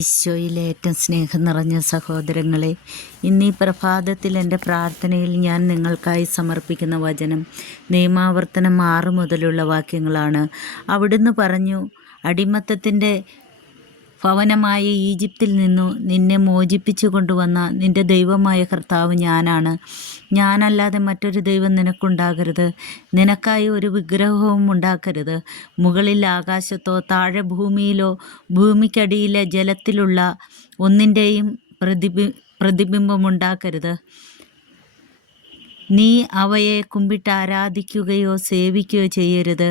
ഈശോയിലെ ഏറ്റവും സ്നേഹം നിറഞ്ഞ സഹോദരങ്ങളെ, ഇന്നീ പ്രഭാതത്തിൽ എൻ്റെ പ്രാർത്ഥനയിൽ ഞാൻ നിങ്ങൾക്കായി സമർപ്പിക്കുന്ന വചനം നിയമാവർത്തനം 6 മുതലുള്ള വാക്യങ്ങളാണ്. അവിടുന്ന് പറഞ്ഞു, അടിമത്തത്തിൻ്റെ ഭവനമായ ഈജിപ്തിൽ നിന്നു നിന്നെ മോചിപ്പിച്ചു കൊണ്ടുവന്ന നിൻ്റെ ദൈവമായ കർത്താവ് ഞാനാണ്. ഞാനല്ലാതെ മറ്റൊരു ദൈവം നിനക്കുണ്ടാകരുത്. നിനക്കായി ഒരു വിഗ്രഹവും ഉണ്ടാക്കരുത്. മുകളിൽ ആകാശത്തോ താഴെ ഭൂമിയിലോ ഭൂമിക്കടിയിലെ ജലത്തിലുള്ള ഒന്നിൻ്റെയും പ്രതിബിംബമുണ്ടാക്കരുത്. നീ അവയെ കുമ്പിട്ട് ആരാധിക്കുകയോ സേവിക്കുകയോ ചെയ്യരുത്.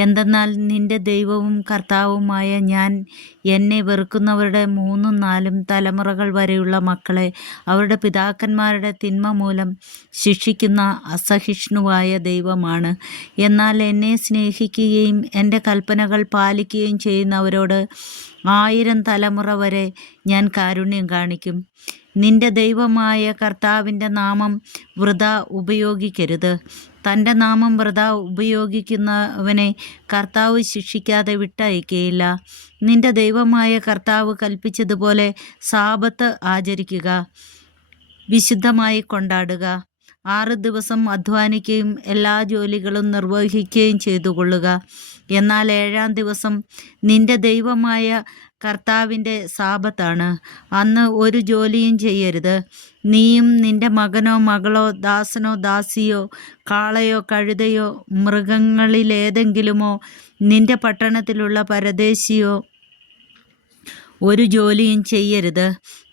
എന്തെന്നാൽ നിന്റെ ദൈവവും കർത്താവുമായ ഞാൻ എന്നെ വെറുക്കുന്നവരുടെ 3 4 തലമുറകൾ വരെയുള്ള മക്കളെ അവരുടെ പിതാക്കന്മാരുടെ തിന്മ മൂലം ശിക്ഷിക്കുന്ന അസഹിഷ്ണുവായ ദൈവമാണ്. എന്നാൽ എന്നെ സ്നേഹിക്കുകയും എൻ്റെ കൽപ്പനകൾ പാലിക്കുകയും ചെയ്യുന്നവരോട് 1000 തലമുറ വരെ ഞാൻ കാരുണ്യം കാണിക്കും. നിന്റെ ദൈവമായ കർത്താവിൻ്റെ നാമം വൃഥാ ഉപയോഗിക്കരുത്. തൻ്റെ നാമം വൃഥാ ഉപയോഗിക്കുന്നവനെ കർത്താവ് ശിക്ഷിക്കാതെ വിട്ടയക്കുകയില്ല. നിന്റെ ദൈവമായ കർത്താവ് കൽപ്പിച്ചതുപോലെ സാബത്ത് ആചരിക്കുക, വിശുദ്ധമായി കൊണ്ടാടുക. 6 ദിവസം അധ്വാനിക്കുകയും എല്ലാ ജോലികളും നിർവഹിക്കുകയും ചെയ്തുകൊള്ളുക. എന്നാൽ 7-ാം ദിവസം നിന്റെ ദൈവമായ കർത്താവിൻ്റെ സാബത്താണ്. അന്ന് ഒരു ജോലിയും ചെയ്യരുത്. നീയും നിന്റെ മകനോ മകളോ ദാസനോ ദാസിയോ കാളയോ കഴുതയോ മൃഗങ്ങളിലേതെങ്കിലുമോ നിന്റെ പട്ടണത്തിലുള്ള പരദേശിയോ ഒരു ജോലിയും ചെയ്യരുത്.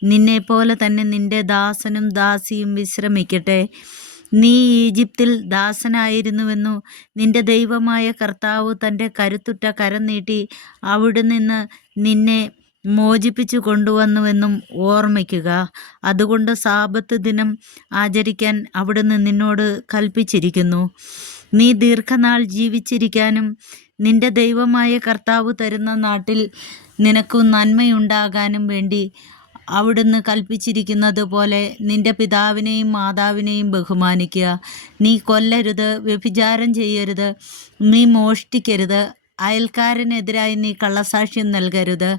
നിന്നെപ്പോലെ തന്നെ നിന്റെ ദാസനും ദാസിയും വിശ്രമിക്കട്ടെ. നീ ഈജിപ്തിൽ ദാസനായിരുന്നുവെന്നു നിന്റെ ദൈവമായ കർത്താവ് തൻ്റെ കരുത്തുറ്റ കരം നീട്ടി അവിടെ നിന്ന് നിന്നെ മോചിപ്പിച്ചു കൊണ്ടുവന്നുവെന്നും ഓർമ്മിക്കുക. അതുകൊണ്ട് സാബത്ത് ദിനം ആചരിക്കാൻ അവിടുന്ന് നിന്നോട് കൽപ്പിച്ചിരിക്കുന്നു. നീ ദീർഘനാൾ ജീവിച്ചിരിക്കാനും നിന്റെ ദൈവമായ കർത്താവ് തരുന്ന നാട്ടിൽ നിനക്ക് നന്മയുണ്ടാകാനും വേണ്ടി അവിടുന്ന് കൽപ്പിച്ചിരിക്കുന്നത് പോലെ നിന്റെ പിതാവിനെയും മാതാവിനെയും ബഹുമാനിക്കുക. നീ കൊല്ലരുത്, വ്യഭിചാരം ചെയ്യരുത്, നീ മോഷ്ടിക്കരുത്, അയൽക്കാരനെതിരായി നീ കള്ളസാക്ഷ്യം നൽകരുത്,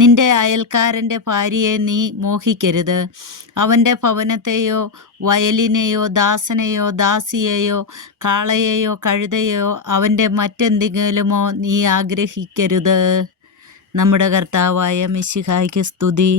നിന്റെ അയൽക്കാരൻ്റെ ഭാര്യയെ നീ മോഹിക്കരുത്, അവൻ്റെ ഭവനത്തെയോ വയലിനെയോ ദാസനെയോ ദാസിയെയോ കാളയെയോ കഴുതയോ അവൻ്റെ മറ്റെന്തെങ്കിലുമോ നീ ആഗ്രഹിക്കരുത്. നമ്മുടെ കർത്താവായ മിശിഹായ്ക്ക് സ്തുതി.